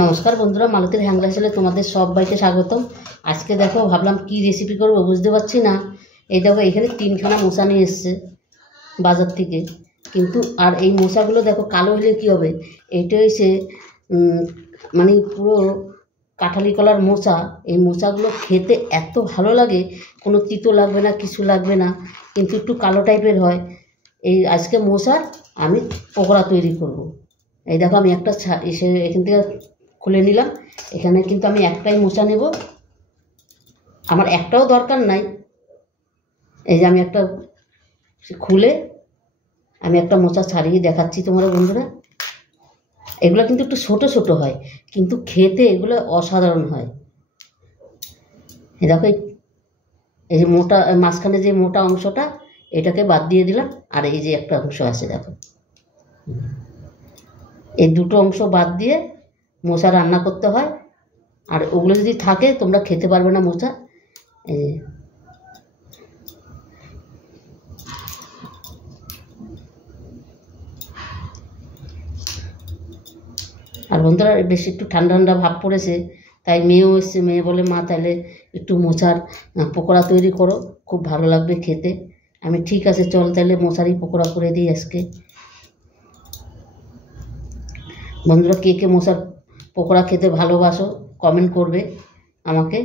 নমস্কার বন্ধুরা, মালতীর হ্যাংলা চ্যানেলে তোমাদের সবাইকে স্বাগতম। আজকে দেখো ভাবলাম কি রেসিপি করব বুঝতে পারছি না। এই দেখো এখানে 3খানা মোচা নিয়ে এসছে বাজার থেকে, কিন্তু আর এই মোচাগুলো দেখো কালো হলে কি হবে, এইটা হচ্ছে মানে পুরো কাঁঠালি কলার মোচা। এই মোচাগুলো খেতে এত ভালো লাগে, কোনো তিতো লাগবে না, কিছু লাগবে না, কিন্তু একটু কালো টাইপের হয়। এই আজকে মোচার আমি পকোড়া তৈরি করব। এই দেখো আমি একটা এখান থেকে খুলে নিলাম। এখানে কিন্তু আমি একটাই মোচা নেব, আমার একটাও দরকার নাই। এই যে আমি একটা খুলে আমি একটা মোচা ছাড়িয়ে দেখাচ্ছি তোমরা বন্ধুরা। এগুলো কিন্তু একটু ছোট ছোট হয়, কিন্তু খেতে এগুলো অসাধারণ হয়। এই দেখো এই যে মোটা মাঝখানে যে মোটা অংশটা, এটাকে বাদ দিয়ে দিলাম। আর এই যে একটা অংশ আছে দেখো, এই দুটো অংশ বাদ দিয়ে মোচা রান্না করতে হয়। আর ওগুলো যদি থাকে তোমরা খেতে পারবে না মোচা। আর বন্ধুরা বেশি একটু ঠান্ডা ঠান্ডা ভাব পড়েছে, তাই মেয়েও এসছে। মেয়ে বলে মা তাহলে একটু মোচার পকোড়া তৈরি করো, খুব ভালো লাগবে খেতে। আমি ঠিক আছে চল তাহলে মোচারই পকোড়া করে দিই আজকে। বন্ধুরা কে কে মোচার পকোড়া খেতে ভালোবাসো কমেন্ট করবে আমাকে।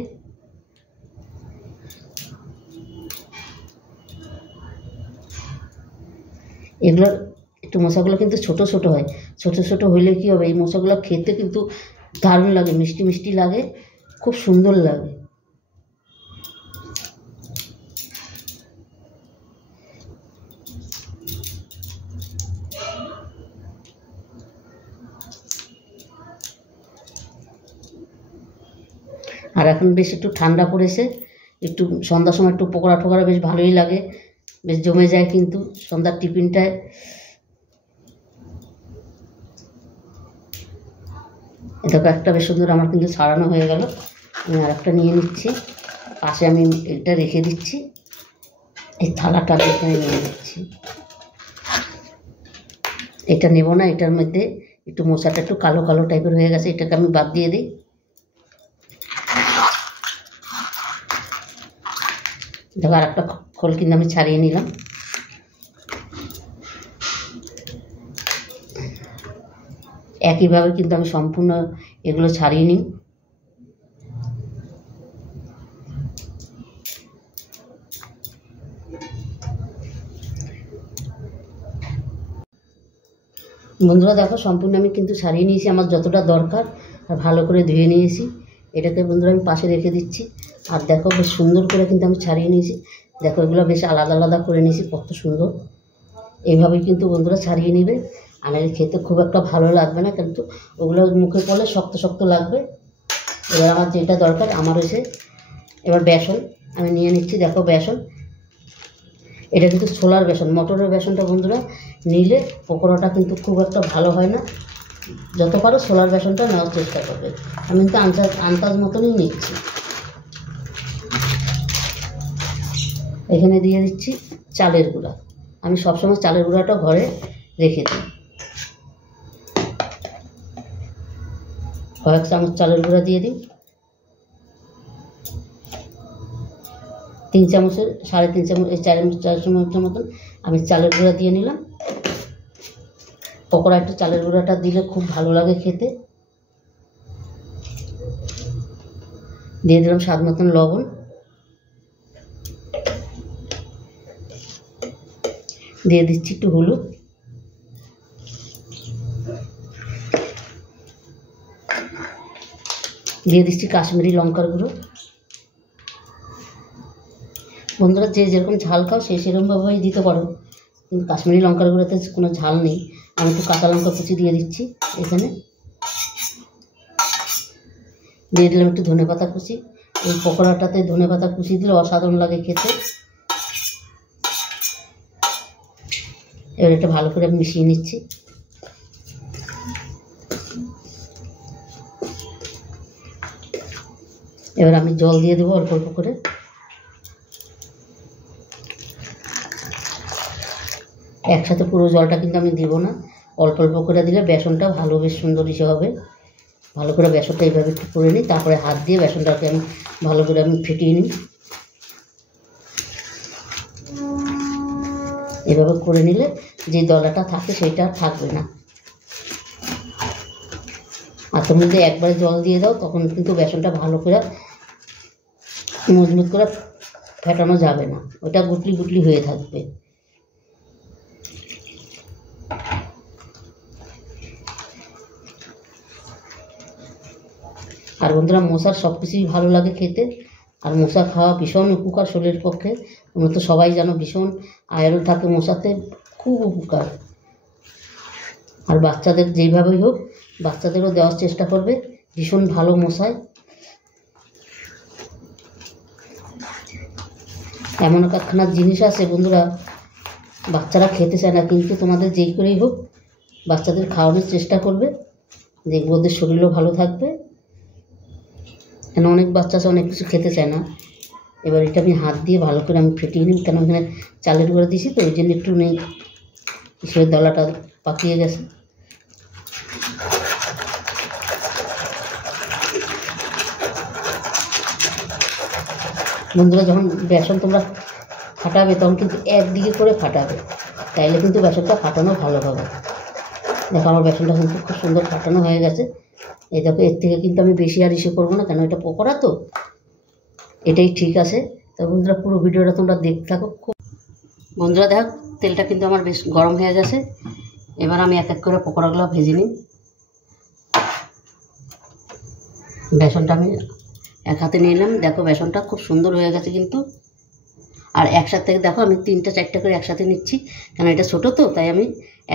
এগুলোর একটু মোচাগুলো কিন্তু ছোট ছোট হয়, ছোট ছোট হইলে কি হবে, এই মোচাগুলো খেতে কিন্তু দারুণ লাগে, মিষ্টি মিষ্টি লাগে, খুব সুন্দর লাগে। আর এখন বেশ একটু ঠান্ডা পড়েছে, একটু সন্ধ্যার সময় একটু পকোড়া ঠোকরা বেশ ভালোই লাগে, বেশ জমে যায় কিন্তু সন্ধ্যার টিফিনটায়। দেখো একটা বেশ সুন্দর আমার কিন্তু ছাড়ানো হয়ে গেল। আমি আর একটা নিয়ে নিচ্ছি, পাশে আমি এটা রেখে দিচ্ছি, এই থালাটা এখানে নিয়ে নিচ্ছি। এটা নেব না, এটার মধ্যে একটু মোচাটা একটু কালো কালো টাইপের হয়ে গেছে, এটাকে আমি বাদ দিয়ে দিই। দেখো আর একটা খোল কিন্তু আমি ছাড়িয়ে নিলাম। একইভাবে কিন্তু আমি সম্পূর্ণ এগুলো ছাড়িয়ে নিই। বন্ধুরা দেখো সম্পূর্ণ আমি কিন্তু ছাড়িয়ে নিয়েছি, আমার যতটা দরকার, আর ভালো করে ধুয়ে নিয়েছি। এটাকে বন্ধুরা আমি পাশে রেখে দিচ্ছি। আর দেখো বেশ সুন্দর করে কিন্তু আমি ছাড়িয়ে নিয়েছি। দেখো এগুলো বেশ আলাদা আলাদা করে নিয়েছি, কত সুন্দর। এইভাবেই কিন্তু বন্ধুরা ছাড়িয়ে নেবে, আর খেতে খুব একটা ভালো লাগবে না, কিন্তু ওগুলো মুখে পড়লে শক্ত শক্ত লাগবে। এবার আমার যেটা দরকার আমার হয়েছে, এবার বেসন আমি নিয়ে নিচ্ছি। দেখো বেসন, এটা কিন্তু ছোলার বেসন, মটরের বেসনটা বন্ধুরা নিলে পকোড়াটা কিন্তু খুব একটা ভালো হয় না। যত পারো ছোলার বেসনটা নেওয়ার চেষ্টা করবে। আমি কিন্তু আন্দাজ মতনই নিচ্ছি। এখানে দিয়ে দিচ্ছি চালের গুঁড়া। আমি সবসময় চালের গুঁড়াটা ঘরে রেখে দিই। কয়েক চামচ চালের গুঁড়া দিয়ে দিই। 3 চামচের 3.5 চামচ, এই 4 চামচের মতন আমি চালের গুঁড়া দিয়ে নিলাম। পকোড়া একটু চালের গুঁড়াটা দিলে খুব ভালো লাগে খেতে। দিয়ে দিলাম স্বাদ মতন লবণ। দিয়ে দিচ্ছি একটু হলুদ। দিয়ে দিচ্ছি কাশ্মীরি লঙ্কার গুঁড়ো। বন্ধুরা যে যেরকম ঝাল খাও সেই সেরকমভাবেই দিতে পারো, কিন্তু কাশ্মীরি লঙ্কার গুঁড়োতে কোনো ঝাল নেই। আমি একটু কাঁচা লঙ্কা কুচি দিয়ে দিচ্ছি এখানে। দিয়ে দিলাম একটু ধনেপাতা কুচি। এই পকোড়াটাতে ধনেপাতা কুচি দিলে অসাধারণ লাগে খেতে। এবার এটা ভালো করে মিশিয়ে নিচ্ছি। এবার আমি জল দিয়ে দেবো অল্প অল্প করে। একসাথে পুরো জলটা কিন্তু আমি দেবো না, অল্প অল্প করে দিলে বেসনটা ভালো বেশ সুন্দর ইসে হবে, ভালো করে বেসনটা এইভাবে একটু করে নিই, তারপরে হাত দিয়ে বেসনটাকে আমি ভালো করে ফেটিয়ে নিই। এভাবে করে নিলে যে দলাটা থাকে সেটা আর থাকবে না। আর তুমি যদি একবারে জল দিয়ে দাও তখন কিন্তু বেসনটা ভালো করে মজবুত করে ফেটানো যাবে না, ওটা গুটলি গুটলি হয়ে থাকবে। আর বন্ধুরা, মোচার সব কিছুই ভালো লাগে খেতে, আর মোচা খাওয়া ভীষণ উপকার শরীরের পক্ষে। তোমরা তো সবাই জানো ভীষণ আয়রন থাকে মোচাতে, খুব উপকার। আর বাচ্চাদের যেইভাবেই হোক বাচ্চাদেরও দেওয়ার চেষ্টা করবে, ভীষণ ভালো মশাই। এমন একখানা জিনিস আছে বন্ধুরা, বাচ্চারা খেতে চায় না, কিন্তু তোমাদের যেই করেই হোক বাচ্চাদের খাওয়ানোর চেষ্টা করবে, দেখবে ওদের শরীরও ভালো থাকবে। কেন অনেক বাচ্চা আছে অনেক কিছু খেতে চায় না। এবার এটা আমি হাত দিয়ে ভালো করে ফেটিয়ে নিই, কেন এখানে চালের গুঁড়া দিয়েছি তো ওই জন্য একটু নেই সে দলাটা পাকিয়ে গেছে। বন্ধুরা, যখন বেসন তোমরা ফাটাবে তখন কিন্তু একদিকে করে ফাটাবে, তাইলে কিন্তু বেসনটা ফাটানো ভালো হবে। দেখো আমার বেসনটা কিন্তু খুব সুন্দর ফাটানো হয়ে গেছে। এই দেখো, এর থেকে কিন্তু আমি বেশি আর ইসে করবো না, কেন এটা পকোড়া তো, এটাই ঠিক আছে। তো বন্ধুরা, পুরো ভিডিওটা তোমরা দেখতে থাকো। বন্ধুরা দেখো, তেলটা কিন্তু আমার বেশ গরম হয়ে গেছে। এবার আমি এক এক করে পকোড়াগুলো ভেজে নিই। বেসনটা আমি এক হাতে নিয়ে নিলাম। দেখো বেসনটা খুব সুন্দর হয়ে গেছে কিন্তু। আর একসাথে দেখো আমি 3টা 4টা করে একসাথে নিচ্ছি, কারণ এটা ছোটো তো, তাই আমি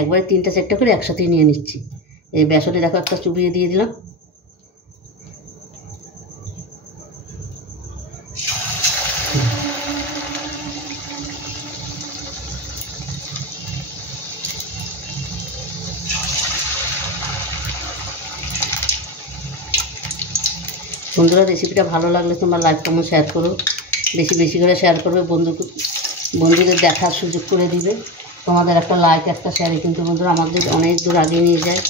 একবারে 3টা 4টা করে একসাথেই নিয়ে নিচ্ছি। এই বেসনে দেখো একটা চুবিয়ে দিয়ে দিলাম। বন্ধুরা, রেসিপিটা ভালো লাগলে তোমরা লাইক কমেন্ট শেয়ার করো, বেশি বেশি করে শেয়ার করবে, বন্ধুদের দেখার সুযোগ করে দিবে। তোমাদের একটা লাইক একটা শেয়ারে কিন্তু বন্ধুরা আমাদের অনেক দূর এগিয়ে নিয়ে যায়।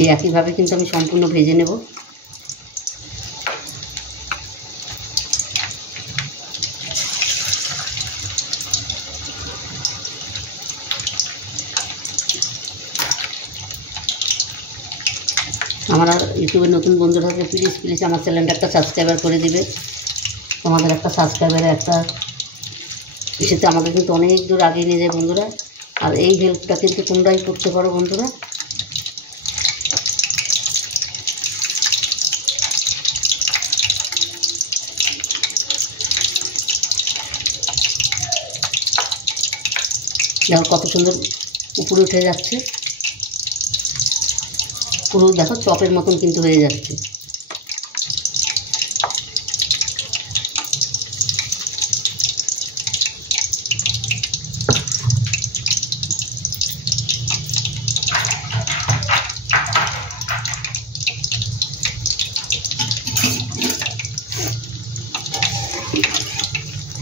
এই একইভাবে কিন্তু আমি সম্পূর্ণ ভেজে নেব। আমার ইউটিউবের নতুন বন্ধুরা থাকলে প্লিজ আমার চ্যানেলটা একটা সাবস্ক্রাইবার করে দিবে। তোমাদের একটা সাবস্ক্রাইবারে একটা এসেতে আমাদের কিন্তু অনেক দূর এগিয়ে নিয়ে যায় বন্ধুরা। আর এই হেল্পটা কিন্তু তোমরাই করতে পারো বন্ধুরা। দেখো কত সুন্দর উপরে উঠে যাচ্ছে, পুরো দেখো চপের মতন কিন্তু হয়ে যাচ্ছে।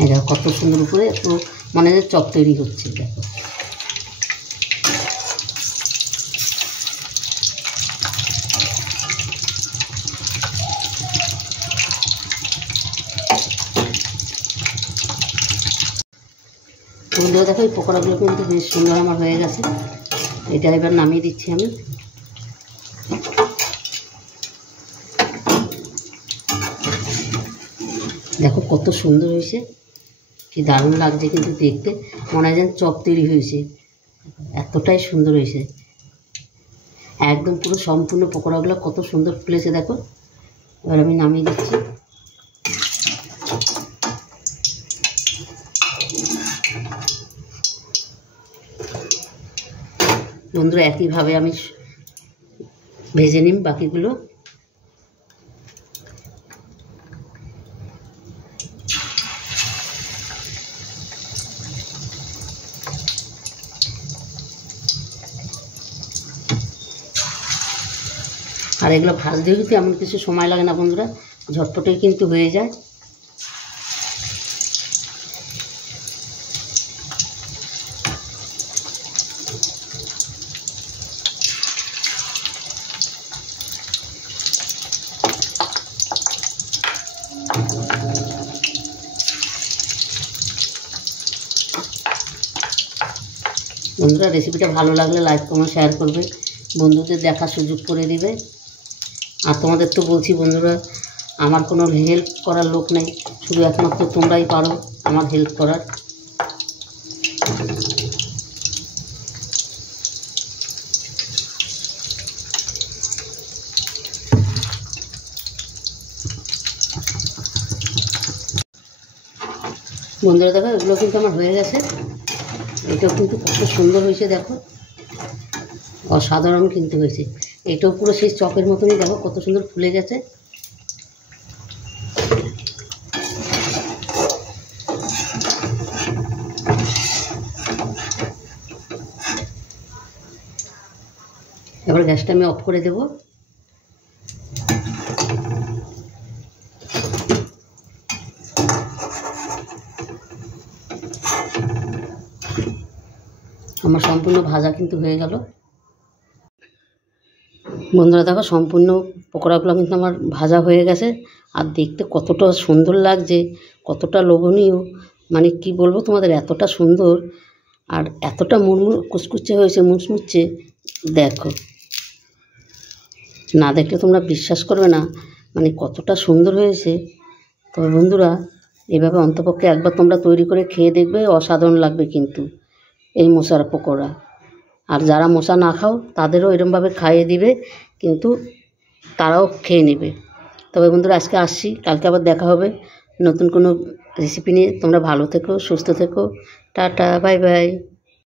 এই দেখো কত সুন্দর উপরে পুরো মনে হয় চপ তৈরি হচ্ছে। দেখো বন্ধুরা, দেখো এই পকোড়াগুলো কিন্তু বেশ সুন্দর আমার হয়ে গেছে। এটা এবার নামিয়ে দিচ্ছি আমি। দেখো কত সুন্দর হয়েছে, কি দারুণ লাগছে কিন্তু দেখতে, মনে হয় যেন চপ তৈরি হয়েছে, এতটাই সুন্দর হয়েছে। একদম পুরো সম্পূর্ণ পকোড়াগুলো কত সুন্দর ফুলেছে দেখো। এবার আমি নামিয়ে দিচ্ছি। বন্ধুরা, একইভাবে আমি ভেজে নিই বাকিগুলো। আর এগুলো ভাজতেও কিন্তু এমন কিছু সময় লাগে না বন্ধুরা, ঝটপটেই কিন্তু হয়ে যায়। বন্ধুরা রেসিপিটা ভালো লাগলে লাইক কমেন্ট শেয়ার করবে, বন্ধুদের দেখার সুযোগ করে দিবে। আর তোমাদের তো বলছি বন্ধুরা, আমার কোনো হেল্প করার লোক নেই, শুধু একমাত্র তোমরাই পারো আমার হেল্প করার। বন্ধুরা দেখো, এগুলো কিন্তু আমার হয়ে গেছে। এটাও কিন্তু কত সুন্দর হয়েছে, দেখো অসাধারণ কিন্তু হয়েছে। এটাও পুরো সেই চপের মতনই, দেখো কত সুন্দর ফুলে গেছে। এবার গ্যাসটা আমি অফ করে দেব। আমার সম্পূর্ণ ভাজা কিন্তু হয়ে গেল। বন্ধুরা দেখো, সম্পূর্ণ পকোড়াগুলো কিন্তু আমার ভাজা হয়ে গেছে। আর দেখতে কতটা সুন্দর লাগছে, কতটা লোভনীয়, মানে কি বলবো তোমাদের, এতটা সুন্দর আর এতটা মুড়মুড় কুচকুচে হয়েছে, মুচমুচে। দেখো, না দেখলে তোমরা বিশ্বাস করবে না মানে কতটা সুন্দর হয়েছে। তবে বন্ধুরা, এভাবে অন্তপক্ষে একবার তোমরা তৈরি করে খেয়ে দেখবে, অসাধারণ লাগবে কিন্তু এই মোচার পকোড়া। আর যারা মোচা না খাও তাদেরও এরমভাবে খাইয়ে দিবে, কিন্তু তারাও খেয়ে নেবে। তবে বন্ধুরা আজকে আসছি, কালকে আবার দেখা হবে নতুন কোনো রেসিপি নিয়ে। তোমরা ভালো থেকো, সুস্থ থেকো, টাটা, বাই বাই।